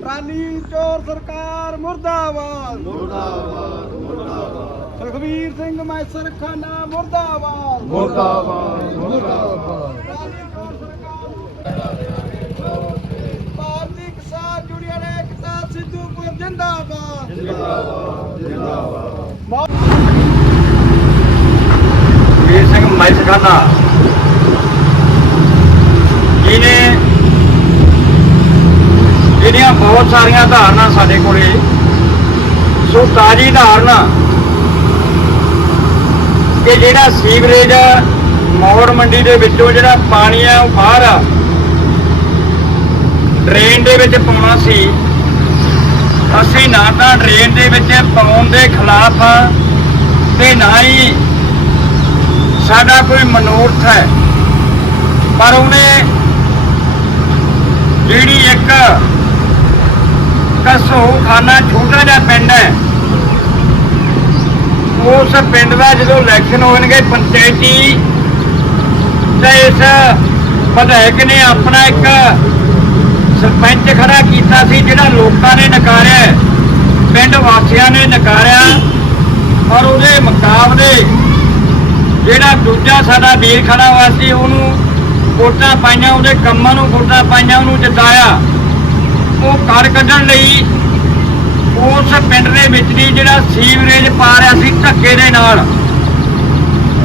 Trolley ਚੋਰ ਸਰਕਾਰ ਮੁਰਦਾਬਾਦ ਮੁਰਦਾਬਾਦ ਮੁਰਦਾਬਾਦ ਸੁਖਵੀਰ ਸਿੰਘ ਮੈਸਰ ਖਾਨਾ ਮੁਰਦਾਬਾਦ ਮੁਰਦਾਬਾਦ ਮੁਰਦਾਬਾਦ ਜਿੰਦਾਬਾਦ। ਜਿੰਦਾਬਾਦ ਜਿੰਦਾਬਾਦ ਵੀਰ ਸਿੰਘ ਮੈਸਖਾਨਾ ਜਿਹਨੇ ਜਿਹੜੀਆਂ ਬਹੁਤ ਸਾਰੀਆਂ ਧਾਰਨਾ ਸਾਡੇ ਕੋਲੇ, ਸੋ ਤਾਜੀ ਧਾਰਨਾ ਕਿ ਜਿਹੜਾ ਸੀਵਰੇਜ ਮੌੜ ਮੰਡੀ ਦੇ ਵਿੱਚੋਂ ਜਿਹੜਾ ਪਾਣੀ ਆ ਉਹ ਬਾਹਰ ਆ, ਡਰੇਨ ਦੇ ਵਿੱਚ ਪਾਉਣਾ ਸੀ। ਅਸੀਂ ਨਾ ਤਾਂ ਡਰੇਨ ਦੇ ਵਿੱਚ ਪਾਉਣ ਦੇ ਖਿਲਾਫ ਆ ਤੇ ਨਾ ਹੀ ਸਾਡਾ ਕੋਈ ਮਨੋਰਥ ਹੈ। ਪਰ ਉਹਨੇ ਜਿਹੜੀ ਇੱਕ ਕਸੋ ਖਾਨਾ ਛੋਟਾ ਜਿਹਾ ਪਿੰਡ ਹੈ, ਉਸ ਪਿੰਡ ਦਾ ਜਦੋਂ ਇਲੈਕਸ਼ਨ ਹੋਣਗੇ, ਪੰਚਾਇਤੀ ਤੇ ਇਸ ਵਿਧਾਇਕ ਨੇ ਆਪਣਾ ਇੱਕ ਸਰਪੰਚ ਖੜਾ ਕੀਤਾ ਸੀ, ਜਿਹੜਾ ਲੋਕਾਂ ਨੇ ਨਕਾਰਿਆ ਪਿੰਡ ਵਾਸੀਆਂ ਨੇ ਨਕਾਰਿਆ ਔਰ ਉਹਦੇ ਮੁਕਾਬਲੇ ਜਿਹੜਾ ਦੂਜਾ ਸਾਡਾ ਵੀਰ ਖੜਾ ਹੋਇਆ ਸੀ, ਉਹਨੂੰ ਵੋਟਾਂ ਪਾਈਆਂ, ਉਹਦੇ ਕੰਮਾਂ ਨੂੰ ਵੋਟਾਂ ਪਾਈਆਂ, ਉਹਨੂੰ ਜਿਤਾਇਆ। ਉਹ ਕਰ ਕੱਢਣ ਲਈ ਉਸ ਪਿੰਡ ਦੇ ਵਿੱਚ ਦੀ ਜਿਹੜਾ ਸੀਵਰੇਜ ਪਾ ਰਿਹਾ ਸੀ ਧੱਕੇ ਦੇ ਨਾਲ।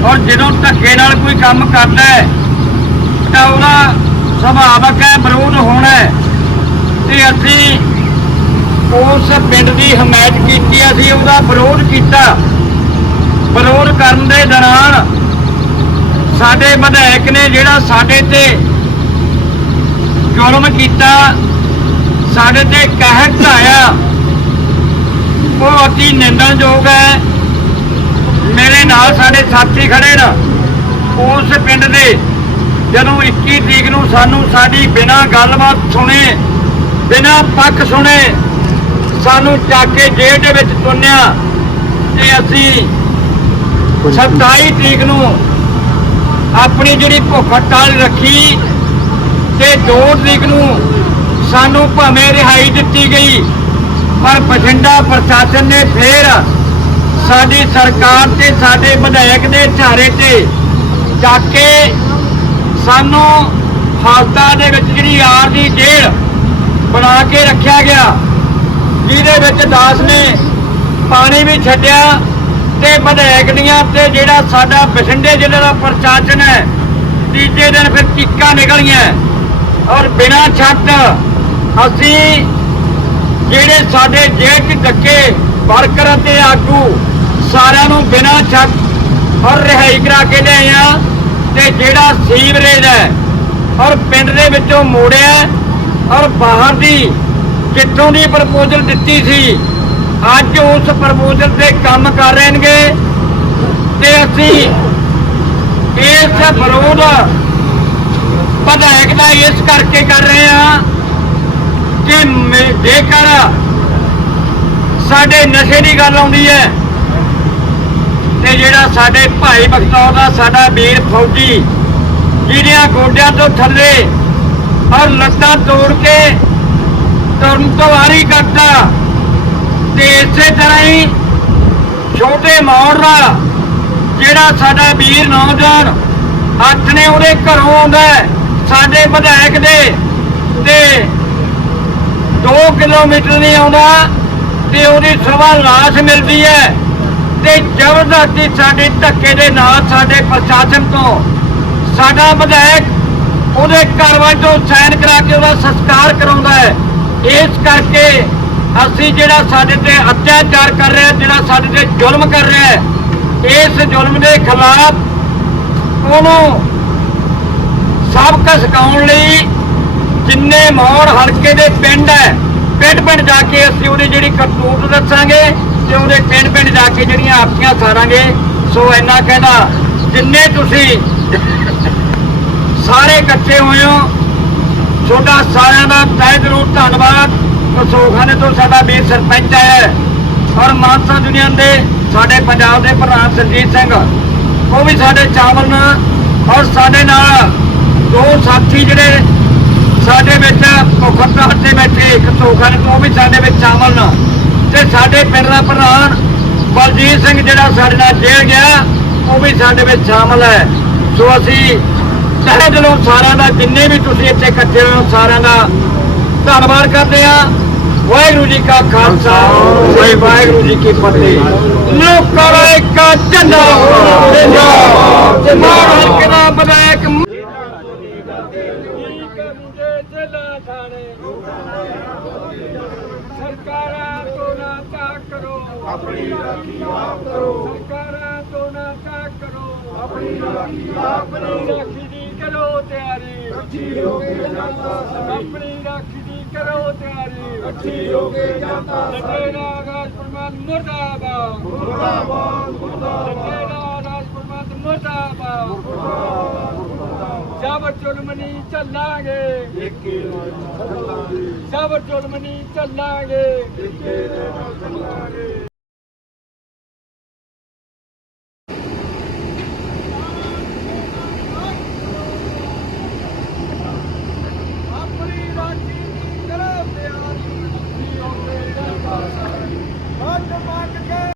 ਔਰ ਜਦੋਂ ਧੱਕੇ ਨਾਲ ਕੋਈ ਕੰਮ ਕਰਦਾ ਹੈ, ਤਾਂ ਉਹਦਾ ਸੁਭਾਵਕ ਹੈ ਵਿਰੋਧ ਹੋਣਾ ਹੈ। ਤੇ ਅਸੀਂ ਉਸ ਪਿੰਡ ਦੀ ਹਮਾਇਤ ਕੀਤੀ, ਅਸੀਂ ਉਹਦਾ ਵਿਰੋਧ ਕੀਤਾ। ਵਿਰੋਧ ਕਰਨ ਦੇ ਦੌਰਾਨ ਸਾਡੇ ਵਿਧਾਇਕ ਨੇ ਜਿਹੜਾ ਸਾਡੇ ਤੇ ਜ਼ੁਲਮ ਕੀਤਾ, ਸਾਡੇ ਤੇ ਕਹਿਰ ਢਾਇਆ ਉਹ ਅਤੀ ਨਿੰਦਣਯੋਗ ਹੈ। ਮੇਰੇ ਨਾਲ ਸਾਡੇ ਸਾਥੀ ਖੜੇ ਨੇ। ਉਸ ਪਿੰਡ ਦੇ ਜਦੋਂ 21 ਤਰੀਕ ਨੂੰ ਸਾਨੂੰ ਸਾਡੀ ਬਿਨਾਂ ਗੱਲਬਾਤ ਸੁਣੇ, ਬਿਨਾਂ ਪੱਖ ਸੁਣੇ, ਸਾਨੂੰ ਚੱਕ ਕੇ ਜੇਲ੍ਹ ਦੇ ਵਿੱਚ ਤੁੰਨਿਆ ਤੇ ਅਸੀਂ 27 ਤਰੀਕ ਨੂੰ ਆਪਣੀ ਜਿਹੜੀ ਭੁੱਖ ਹੜਤਾਲ ਰੱਖੀ ਤੇ 2 ਤਰੀਕ ਨੂੰ ਸਾਨੂੰ ਭਾਵੇਂ ਰਿਹਾਈ ਦਿੱਤੀ ਗਈ, ਪਰ ਬਠਿੰਡਾ ਪ੍ਰਸ਼ਾਸਨ ਨੇ ਫੇਰ ਸਾਡੀ ਸਰਕਾਰ ਤੇ ਸਾਡੇ ਵਿਧਾਇਕ ਦੇ ਝਾਰੇ ਤੇ ਚੱਕ ਕੇ ਸਾਨੂੰ ਹਾਲਤਾਂ ਦੇ ਵਿੱਚ ਜਿਹੜੀ ਆਰ ਦੀ ਜੇਲ੍ਹ ਬਣਾ ਕੇ ਰੱਖਿਆ ਗਿਆ, ਜਿਹਦੇ ਵਿੱਚ ਦਾਸ ਨੇ ਪਾਣੀ ਵੀ ਛੱਡਿਆ ਤੇ ਵਿਧਾਇਕ ਦੀਆਂ ਤੇ ਜਿਹੜਾ ਸਾਡਾ ਬਠਿੰਡੇ ਜ਼ਿਲ੍ਹੇ ਦਾ ਪ੍ਰਸ਼ਾਸਨ ਹੈ, ਤੀਜੇ ਦਿਨ ਫਿਰ ਚੀਕਾਂ ਨਿਕਲੀਆਂ। ਔਰ ਬਿਨਾਂ ਛੱਤ ਅਸੀਂ ਜਿਹੜੇ ਸਾਡੇ ਜੇਲ੍ਹ 'ਚ ਧੱਕੇ ਵਰਕਰ ਅਤੇ ਆਗੂ, ਸਾਰਿਆਂ ਨੂੰ ਬਿਨਾਂ ਛੱਤ ਔਰ ਰਿਹਾਈ ਕਰਾ ਕੇ ਲਿਆਏ ਆ। ਤੇ ਜਿਹੜਾ ਸੀਵਰੇਜ ਹੈ, ਔਰ ਪਿੰਡ ਦੇ ਵਿੱਚੋਂ ਮੋੜਿਆ, ਔਰ ਬਾਹਰ ਦੀ ਕਿੱਥੋਂ ਦੀ ਪ੍ਰਪੋਜ਼ਲ ਦਿੱਤੀ ਸੀ, ਅੱਜ ਉਸ ਪ੍ਰਪੋਜ਼ਲ ਤੇ ਕੰਮ ਕਰ ਰਹਿਣਗੇ। ਤੇ ਅਸੀਂ ਇਸ ਵਿਰੋਧ ਵਿਧਾਇਕ ਦਾ ਇਸ ਕਰਕੇ ਕਰ ਰਹੇ ਹਾਂ ਕਿ ਜੇਕਰ ਸਾਡੇ ਨਸ਼ੇ ਦੀ ਗੱਲ ਆਉਂਦੀ ਹੈ ਤੇ ਜਿਹੜਾ ਸਾਡੇ ਭਾਈ ਬਖਤੌਰ ਦਾ ਸਾਡਾ ਵੀਰ ਫੌਜੀ, ਜਿਹਦੀਆਂ ਗੋਡਿਆਂ ਤੋਂ ਥੱਲੇ ਔਰ ਲੱਤਾਂ ਤੋੜ ਕੇ ਤੁਰਨ ਤੋਂ ਵਾਰੀ ਕਰਦਾ ਤੇ ਇਸੇ ਤਰ੍ਹਾਂ ਹੀ ਛੋਟੇ ਮੌੜ ਦਾ ਜਿਹੜਾ ਸਾਡਾ ਵੀਰ ਨੌਜਵਾਨ ਹੱਥ ਨੇ ਉਹਦੇ ਘਰੋਂ ਆਉਂਦਾ ਸਾਡੇ ਵਿਧਾਇਕ ਦੇ ਤੇ 2 ਕਿਲੋਮੀਟਰ ਨਹੀਂ ਆਉਂਦਾ ਤੇ ਉਹਦੀ ਸਵਾ ਲਾਸ਼ ਮਿਲਦੀ ਹੈ। ਤੇ ਜ਼ਬਰਦਸਤੀ ਸਾਡੇ ਧੱਕੇ ਦੇ ਨਾਲ ਸਾਡੇ ਪ੍ਰਸ਼ਾਸਨ ਤੋਂ। ਸਾਡਾ ਵਿਧਾਇਕ ਉਹਦੇ ਘਰ ਵੱਲੋਂ ਸਾਈਨ ਕਰਾ ਕੇ ਉਹਦਾ ਸੰਸਕਾਰ ਕਰਾਉਂਦਾ ਹੈ। ਇਸ ਕਰਕੇ ਅਸੀਂ ਜਿਹੜਾ ਸਾਡੇ ਤੇ ਅਤਿਆਚਾਰ ਕਰ ਰਿਹਾ, ਜਿਹੜਾ ਸਾਡੇ ਤੇ ਜ਼ੁਲਮ ਕਰ ਰਿਹਾ ਹੈ, ਇਸ ਜ਼ੁਲਮ ਦੇ ਖਿਲਾਫ ਉਹਨੂੰ ਸਬਕ ਸਿਖਾਉਣ ਲਈ ਜਿੰਨੇ ਮੌੜ ਹਲਕੇ ਦੇ ਪਿੰਡ ਹੈ ਪਿੰਡ ਪਿੰਡ ਜਾ ਕੇ ਅਸੀਂ ਉਹਦੀ ਜਿਹੜੀ ਕਰਤੂਤ ਦੱਸਾਂਗੇ। ਤੇ ਉਹਦੇ ਪਿੰਡ ਪਿੰਡ ਜਾ ਕੇ ਜਿਹੜੀਆਂ ਆਪੀਆਂ ਸਾਰਾਂਗੇ ਸੋ ਇੰਨਾ ਕਹਿੰਦਾ ਜਿੰਨੇ ਤੁਸੀਂ ਸਾਰੇ ਇਕੱਠੇ ਹੋਏ ਹੋ, ਤੁਹਾਡਾ ਸਾਰਿਆਂ ਦਾ ਤਹਿ ਦਿਲੋਂ ਧੰਨਵਾਦ। ਕਸੋਖਾਨੇ ਤੋਂ ਸਾਡਾ ਵੀਰ ਸਰਪੰਚ ਹੈ ਔਰ ਮਾਨਸਾ ਯੂਨੀਅਨ ਦੇ ਸਾਡੇ ਪੰਜਾਬ ਦੇ ਪ੍ਰਧਾਨ ਸੰਜੀਤ ਸਿੰਘ, ਉਹ ਵੀ ਸਾਡੇ ਚਾਵਲ ਨਾਲ ਔਰ ਸਾਡੇ ਨਾਲ ਦੋ ਸਾਥੀ ਜਿਹੜੇ ਸਾਡੇ ਵਿੱਚ ਮੁਖਤਾਰ ਤੇ ਬੈਠੇ ਕਸੋਖਾਨੇ ਤੋਂ, ਉਹ ਵੀ ਸਾਡੇ ਵਿੱਚ ਚਾਵਲ ਨੇ ਤੇ ਸਾਡੇ ਪਿੰਡ ਦਾ ਪ੍ਰਧਾਨ ਬਲਜੀਤ ਸਿੰਘ ਜਿਹੜਾ ਸਾਡੇ ਨਾਲ ਜੇਲ੍ਹ ਗਿਆ ਉਹ ਵੀ ਸਾਡੇ ਵਿੱਚ ਸ਼ਾਮਲ ਹੈ ਸੋ ਅਸੀਂ ਤਹਿ ਦਿਲੋਂ ਸਾਰਿਆਂ ਦਾ ਜਿੰਨੇ ਵੀ ਤੁਸੀਂ ਇੱਥੇ ਇਕੱਠੇ ਹੋਏ ਹੋ ਸਾਰਿਆਂ ਦਾ ਧੰਨਵਾਦ ਕਰਦੇ ਆ ਵਾਹਿਗੁਰੂ ਜੀ ਕਾ ਖਾਲਸਾ ਸ੍ਰੀ ਵਾਹਿਗੁਰੂ ਜੀ ਕੀ ਫਤਿਹ ਲੋਕਾਂ ਦਾ ਇੱਕ ਝੰਡਾ ਜਿੰਦਾਬਾਦ ਜਿੰਦਾਬਾਦ ਕਿਨਾ ਬਦਾਇਕ ਸਰਕਾਰਾਂ ਤੋਂ ਨਾ ਤਾ ਕਰੋ ਆਪਣੀ ਰਾਖੀ ਆਪ ਕਰੋ। ਸਰਕਾਰਾਂ ਤੋਂ ਨਾ ਤਾ ਕਰੋ। ਆਪਣੀ ਰਾਖੀ ਆਪ ਆਪਣੀ ਰਾਖੀ ਦੀ ਕਰੋ ਤਿਆਰੀ। ਰੱਖੀ ਹੋਗੇ ਜਾਂਦਾ ਆਪਣੀ ਰਾਖੀ ਦੀ ਕਰੋ ਤਿਆਰੀ। ਰੱਖੀ ਹੋਗੇ ਜਾਂਦਾ ਲਟੇਰਾ ਰਾਜਪਰਮਾਨ ਮੁਰਦਾਬਾਦ। ਮੁਰਦਾਬਾਦ ਮੁਰਦਾਬਾਦ। ਲਟੇਰਾ ਰਾਜਪਰਮਾਨ ਮੁਰਦਾਬਾਦ। ਜਬ ਚੁਲਮਨੀ ਚੱਲਾਂਗੇ। ਜਬ ਚੁਲਮਨੀ ਚੱਲਾਂਗੇ।